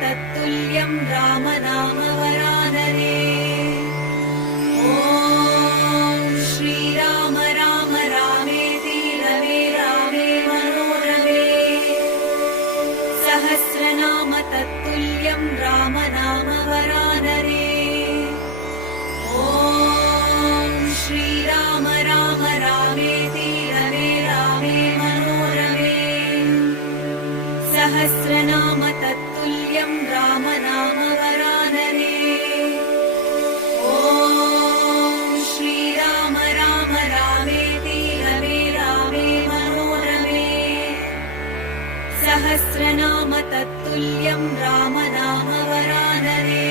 तत्तुल्यं रामनामवरानने। ॐ श्रीराम राम रामेति रमे रामे मनोरमे। सहस्रनाम तत्तुल्यं रामनामवरानने। ॐ श्रीराम राम रामेति रमे रामे मनोरमे। सहस्रनाम तत्तुल्यं रामनामवरानने। ॐ श्रीराम राम रामेति रमे रामे मनोरमे। सहस्रनाम तत्तुल्यं रामनामवरानने।